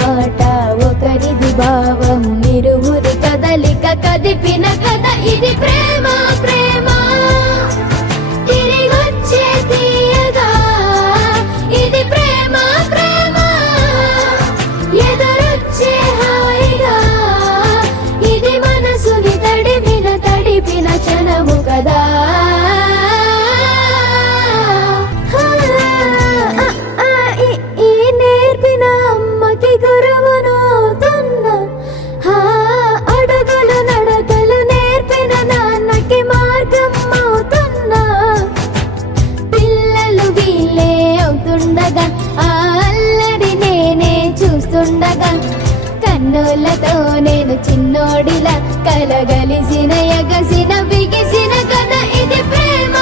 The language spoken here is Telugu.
మాట ఒకరిది భావం ఇరువురి కదలిక కదిపిన కథ ఇది ప్రేమ ప్రేమ తిరిగొచ్చే తీయగా ఇది ప్రేమ ప్రేమ ఎదురొచ్చే హాయిగా ఇది మనసుని తడిపిన క్షణము కదా నేర్పిన అమ్మకి గురువునవుతున్న అడుగులు నడకలు నేర్పిన నాన్నకి మార్గం అవుతున్నా పిల్లలు వీళ్ళే అవుతుండగా ఆ అల్లరి నేనే చూస్తుండగా కన్నులతో నేను చిన్నోడిలా కలగలిసిన ఎగసిన బిగిసిన కథ ఇది ప్రేమ